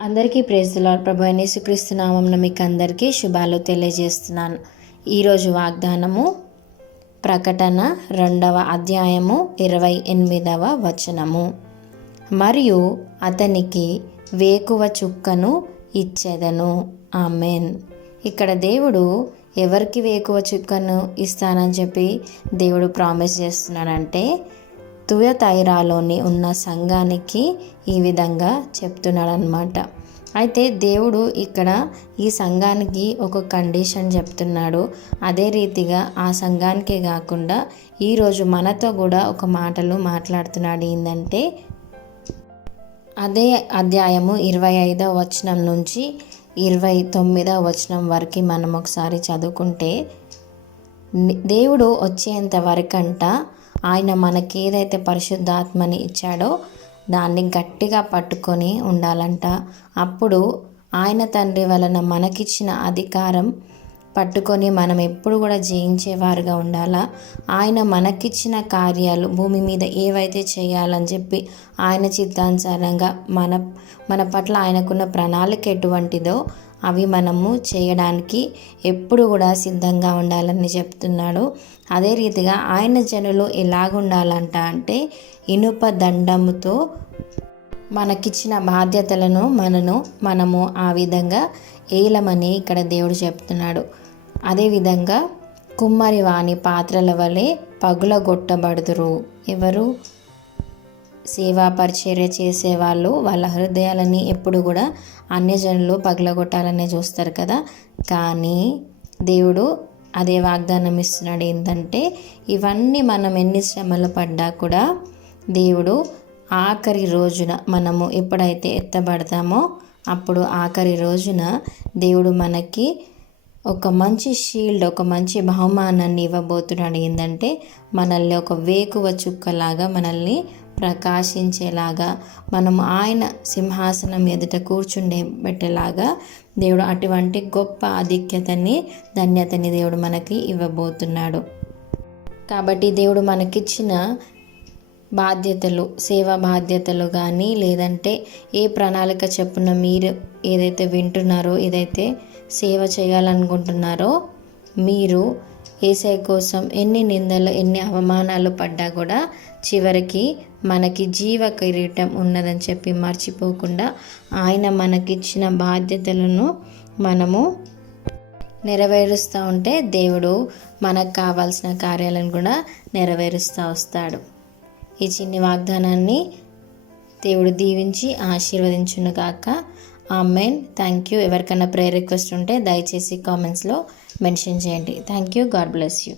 అందరికీ praise the lord. ప్రభు అయిన యేసుక్రీస్తు నామమున మీకు అందరికీ శుభాలు తెలియజేస్తున్నాను. ఈరోజు వాగ్దానము ప్రకటన 2వ అధ్యాయము 28వ వచనము. మరియు అతనికి వేకువ చుక్కను ఇచ్చెదను. ఆమెన్. ఇక్కడ దేవుడు ఎవరికి వేకువ చుక్కను ఇస్తానని చెప్పి దేవుడు ప్రామిస్ చేస్తున్నాడంటే తుయతైరాలోని ఉన్న సంఘానికి ఈ విధంగా చెప్తున్నాడు అన్నమాట. అయితే దేవుడు ఇక్కడ ఈ సంఘానికి ఒక కండిషన్ చెప్తున్నాడు. అదే రీతిగా ఆ సంఘానికే కాకుండా ఈరోజు మనతో కూడా ఒక మాటలు మాట్లాడుతున్నాడు. ఏంటంటే అదే అధ్యాయము 25వ వచనం నుంచి 29వ వచనం వరకు మనం ఒకసారి చదువుకుంటే, దేవుడు వచ్చేంత వరకంట ఆయన మనకి ఏదైతే పరిశుద్ధాత్మని ఇచ్చాడో దాన్ని గట్టిగా పట్టుకొని ఉండాలంట. అప్పుడు ఆయన తండ్రి వలన మనకిచ్చిన అధికారం పట్టుకొని మనం ఎప్పుడు కూడా జయించేవారుగా ఉండాలా. ఆయన మనకిచ్చిన కార్యాలు భూమి మీద ఏవైతే చేయాలని చెప్పి ఆయన చిత్తానుసారంగా మన పట్ల ఆయనకున్న ప్రణాళిక ఎటువంటిదో అవి మనము చేయడానికి ఎప్పుడు కూడా సిద్ధంగా ఉండాలని చెప్తున్నాడు. అదే రీతిగా ఆయన జనులు ఎలాగుండాలంట అంటే ఇనుప దండముతో మనకిచ్చిన బాధ్యతలను మనము ఆ విధంగా ఏలమని ఇక్కడ దేవుడు చెప్తున్నాడు. అదేవిధంగా కుమ్మరి వాని పాత్రల వలె పగులగొట్టబడుదురు. ఎవరు? సేవా పరిచర్య చేసేవాళ్ళు వాళ్ళ హృదయాలని ఎప్పుడు కూడా అన్యజనులు పగలగొట్టాలనే చూస్తారు కదా. కానీ దేవుడు అదే వాగ్దానం ఇస్తున్నాడు. ఏంటంటే ఇవన్నీ మనం ఎన్ని శ్రమలు పడ్డా కూడా దేవుడు ఆఖరి రోజున మనము ఎప్పుడైతే ఎత్తబడతామో అప్పుడు ఆఖరి రోజున దేవుడు మనకి ఒక మంచి షీల్డ్, ఒక మంచి బహుమానాన్ని ఇవ్వబోతున్నాడు. ఏంటంటే మనల్ని ఒక వేకువ చుక్కలాగా మనల్ని ప్రకాశించేలాగా మనము ఆయన సింహాసనం ఎదుట కూర్చుండేబెట్టేలాగా దేవుడు అటువంటి గొప్ప ఆధిక్యతని ధన్యతని దేవుడు మనకి ఇవ్వబోతున్నాడు. కాబట్టి దేవుడు మనకిచ్చిన బాధ్యతలు, సేవా బాధ్యతలు కానీ లేదంటే ఏ ప్రణాళిక చెప్పున మీరు ఏదైతే వింటున్నారో, ఏదైతే సేవ చేయాలనుకుంటున్నారో, మీరు యేసయ్య కోసం ఎన్ని నిందలు ఎన్ని అవమానాలు పడ్డా కూడా చివరికి మనకి జీవ కిరీటం ఉన్నదని చెప్పి మర్చిపోకుండా ఆయన మనకిచ్చిన బాధ్యతలను మనము నెరవేరుస్తూ ఉంటే దేవుడు మనకు కావాల్సిన కార్యాలను కూడా నెరవేరుస్తూ వస్తాడు. ఈ చిన్ని వాగ్దానాన్ని దేవుడు దీవించి ఆశీర్వదించును గాక. ఆమెన్. Thank you. ఎవరికైనా ప్రేయర్ రిక్వెస్ట్ ఉంటే దయచేసి కామెంట్స్లో మెన్షన్ చేయండి. Thank you. God bless you.